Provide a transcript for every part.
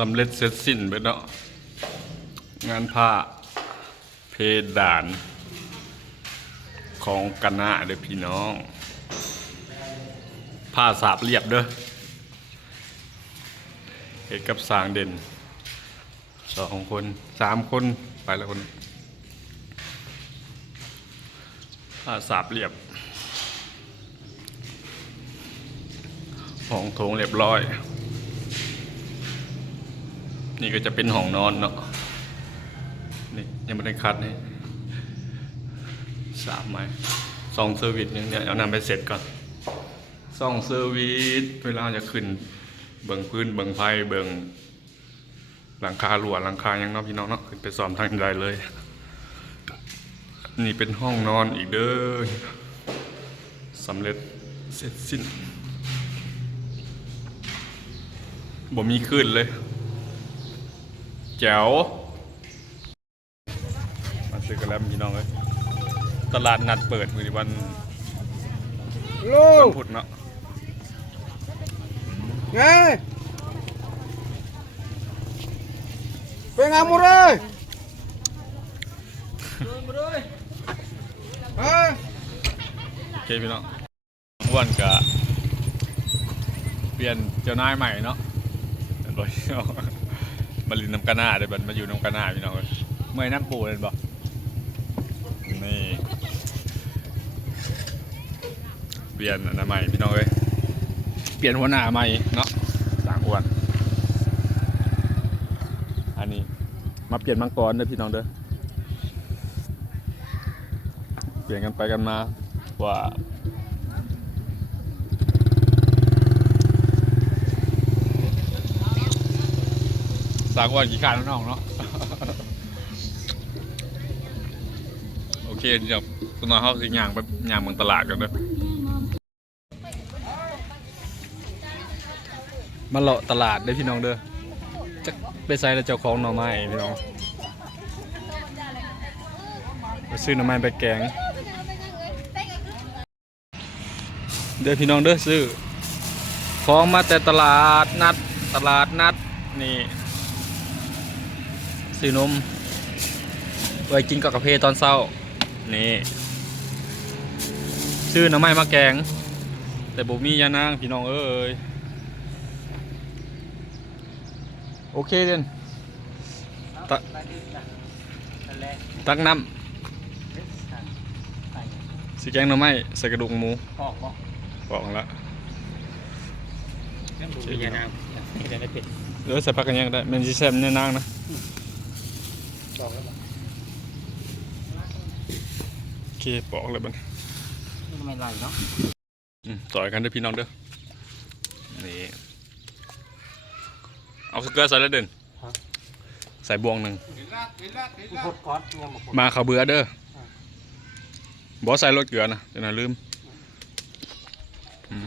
สำเร็จเสร็จสิ้นไปเนาะงานผ้าเพดาน ของกันนาเด้อพี่น้อง ผ้าสาบเรียบเด้อเอกกับสางเด่นสองคนสามคนไปแล้วคน ผ้าสาบเรียบห้องโถงเรียบร้อย นี่ก็จะเป็นห้องนอนเนาะนี่ยังไม่ได้คัดนี่สามไม้ซองเซอร์วิสยังเนี่ยเอานำไปเสร็จก่อนซองเซอร์วิสเวลาจะขึ้น เบิ่งพื้นเบิ่งไฟเบิ่งหลังคาหลวหลังคายังเนาะพี่น้องเนาะขึ้นไปซ้อมทางใดเลย นี่เป็นห้องนอนอีกเด้อสำเร็จเสร็จสิ้นบ่มีขึ้นเลย แจ๋วมาซื้อกันแล้วพี่น้องเลยตลาดนัดเปิดมือวันลูวักนพุธเนาะไงเป็นไงหมดเลยเฮ้ยโอเคพี่น้องอ้วนกะเปลี่ยนเจ้านายใหม่เนาะเป็นบ่พี่น้อง มาลินน้ำกะหน้าเดี๋ยวมันมาอยู่น้ำกะหน้าพี่น้องเลยเมื่อยน้ำปูเลยบอกนี่เปลี่ยนอันนั้นใหม่พี่น้องเลยเปลี่ยนหัวหน้าใหม่เนาะสร้างอ้วนอันนี้มาเปลี่ยนมังกรเด้อพี่น้องเด้อเปลี่ยนกันไปกันมาว่า สางวันกี่การน้องเนาะ โอเคเดี๋ยวตอนนอนเขาสิย่างไปย่างเมืองตลาดกันเด้อมาเลาะตลาดเด้อพี่น้องเด้อจะไปใส่แล้วเจ้าของหน่อไม้พี่น้องไปซื้อหน่อไม้ไปแกง เด้อพี่น้องเด้อซื้อของมาแต่ตลาดนัดตลาดนัดนี่ ซื้อนมไว้กินกับกาแฟตอนเช้า นี่ ซื้อหน้ำไม้มาแกง แต่บ่มียานางพี่น้องเอ้ย โอเคเด่นตักตักน้ำสีแกงหน้ำไม้ใส่กระดูกหมูออกบอกบอกแล้วนั่นบุรียานางนี่ได้เป็ดเดี๋ยวใส่ผักกันยังได้มันจะแซ่บแน่นางนะ ดอกแล้วบอก โอเค ปอกเลยบัดนนี่ไม่ไรเนาะอืมต่อยกันเด้อพี่น้องเด้อ นี่ เอาเกลือใส่แล้วเด่นใส่บวงหนึ่งกูพดก๊อตยังบอกมาเขาวเบื่อเด้ออบอใส่รสเกลือนะจะน่าลืมอืม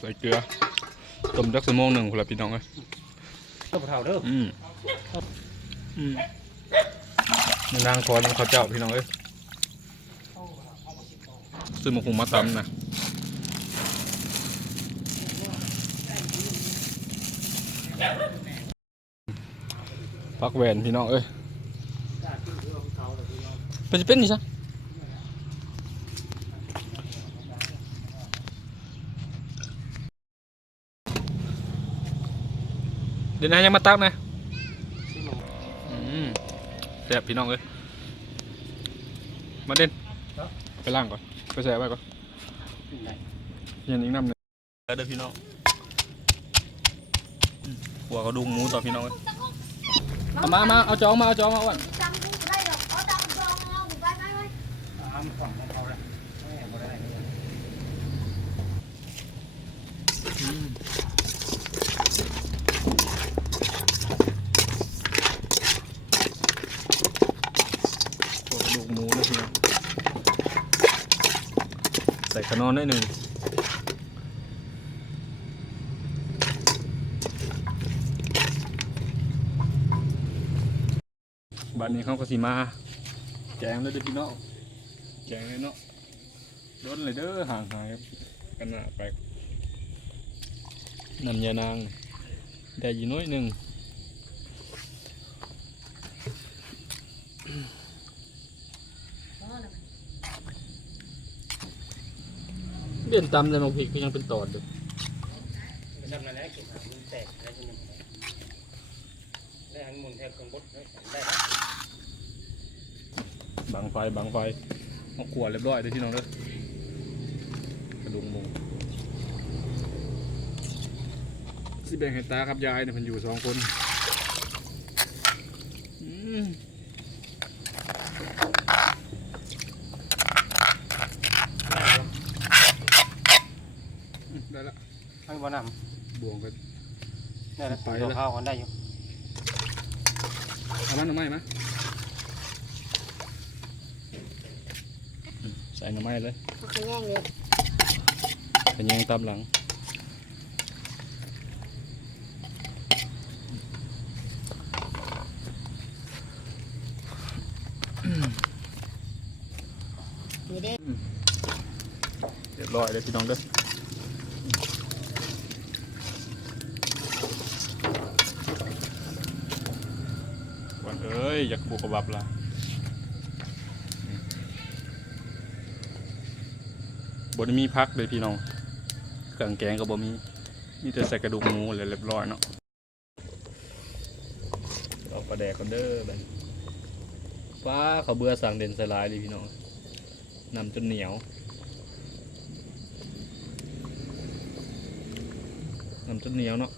ใส่เกลือ ต้มจักชั่วโมงหนึ่งพนละพี่น้องเอ้ยเท่าเท่าเด้ออืมอืม นี่นางคอนำข้าวเจ้าพี่น้องเอ้ยซื้อมาคุงมาตำนะพักแหวนพี่น้องเอ้ยเป็นจะเป็นนี่ซะเดี๋ยวนะยังมาตักนะอืมแซ่บพี่น้องเอ้ยมาเด่นไปล่างก่อนไปแซ่บไว้ก่อนเย็นอีกน้ำหนึ่งเด้อพี่น้องอืมหัวกระดุงหมูต่อพี่น้องเอ้ยเอามามาเอาจองมาเอาจองมาอ้วน จำกูได้หรอกเอาจำจองเอากูไปไปไปทำฝั่งของเขาเลยไม่หมดได้ หัวกระดูกหมูนะพี่น้องใส่ ขนอนได้หนึ่งบัดนี้เขาก็สิมาแกงเลยเด้อพี่น้องแกงเลยเนาะโดนเลยเด้อห่างหายกันหน้าไปน้ำยานางได้อยีน้อยหนึ่ง เดือนตำแต่บางพริกก็ยังเป็นตอดอยู่ทำอะไรเก็บหามุนแตกอะไรที่มันได้ทั้งมุนแทบคนบดได้บังไฟบังไฟเอาขวดเรียบร้อยเด้อพี่น้องเด้อกระดุมหมูสิแบ่งให้ตาครับยายเนี่ยมันอยู่สองคนอืมได้ละ ให้บ่น บวงกันำ ได้แล้วไปไปแล้วข้าวกันได้อยู่เอามันหน่อไม้ไหมใส่หน่อไม้เลยเขาขย่งเลยเป็นยังตามหลังนี่เด้เรียบร้อยเลยพี่น้องเด้อ วันเอ้ยอยากปลูกกบับละบนมีพักเลยพี่น้องเครื่องแกงก็บ่มีมีแต่ใส่กระดูกหมูเลยเรียบร้อยเนาะเอาปลาแดกกันเด้อบัดนี้ฟ้าเขาเบื่อสั่งเด่นสลายเลยพี่น้องนำจนเหนียวนำจนเหนียวเนาะ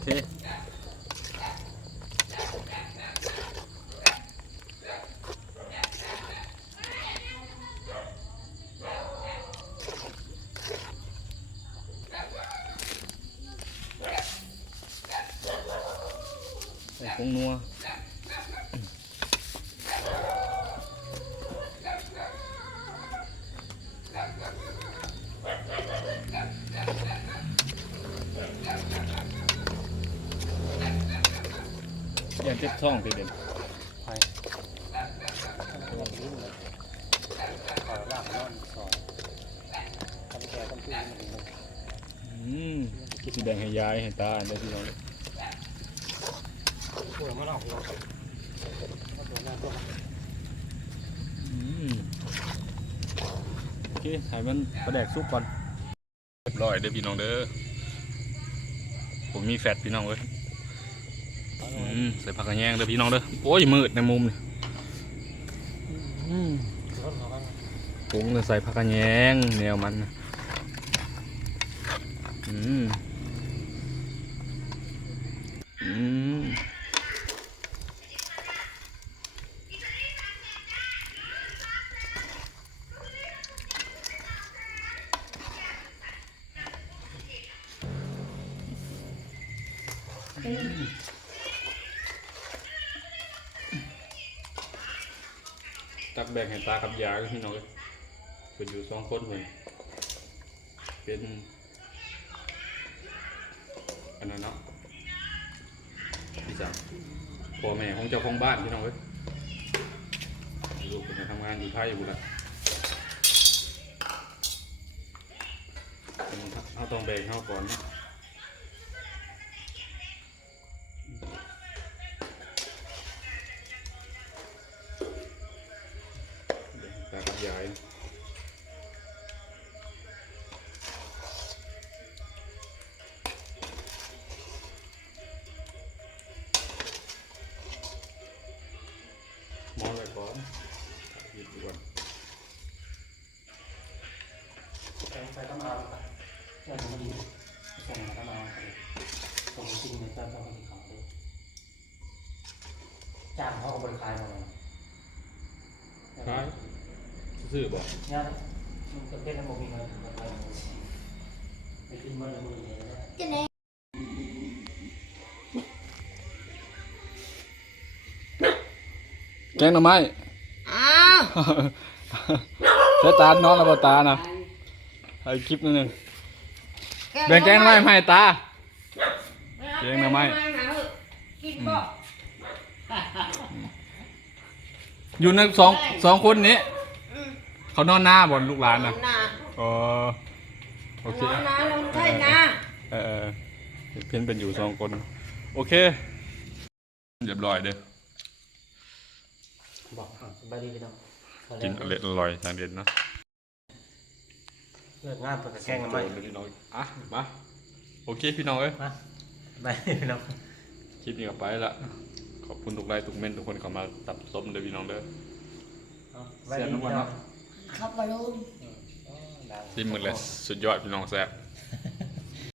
โอเค ใส่ผงนัวอ ย่าเจ็บท้องไปเด่นไปขอลากนอนสองทำแก่ทำตื้นมันถึงอืมสีแดงให้ยายให้ตาได้พี่น้องเลยปวดมันออกหัวครับมาตัวหน้าตัวอืมโอเคถ่ายมันประแดกซุปก่อนเรียบร้อยเด้อพี่น้องเด้อผมมีแฟตพี่น้องเว้ย ใส่ผักกระแยงเด้อพี่น้องเด้อโอ้ยมืดในมุมนี่อืมรถเขาบ้งใส่ผักกระแยงแนวมันนะอืมอืมตัก แบ่งให้ตากับยายพี่น้องเอ้ยเป็นอยู่สองคนเหมือนเป็นอันนั้นเนาะพี่สาวพ่อแม่ของเจ้าของบ้านพี่น้องเอ้ยลูกเป็นทำงานอยู่ไทยอยู่ละเอาต้องแบ่งเข้าก่อนนะ งต ซื้อบ่แกงหน่อไม้อ้าวตาน้องแล้วบตานะไอคลิปนึงแบ่งแกงหน่อไม้ให้ตาแกงหน่อไม้อยู่ในสองสองคนนี้ เขานอนหน้าบนลูกหลานนะนาอ๋อโอเค นอนนาลงไทยนาเออเออเพี้ยนเป็นอยู่สองคน โอเคเรียบร้อยเด้อบอกอะสบายดีพี่น้องกินอร่อยอร่อยทางเด่นเนาะเลิกงานเปิดกระแกงกันไหมโจรเลยพี่น้องอะมาโอเคพี่น้องเอ้ยมาสบายดีพี่น้องคลิปนี้ก็ไปละขอบคุณทุกไลค์ทุกเม้นต์ทุกคนเข้ามาตับสมเด้อพี่น้องเด้อเอาสบายดีพี่น้อง ครับบอลลูนอ๋อได้ซิมมึงเลยสุดยอดพี่น้องแซ่บ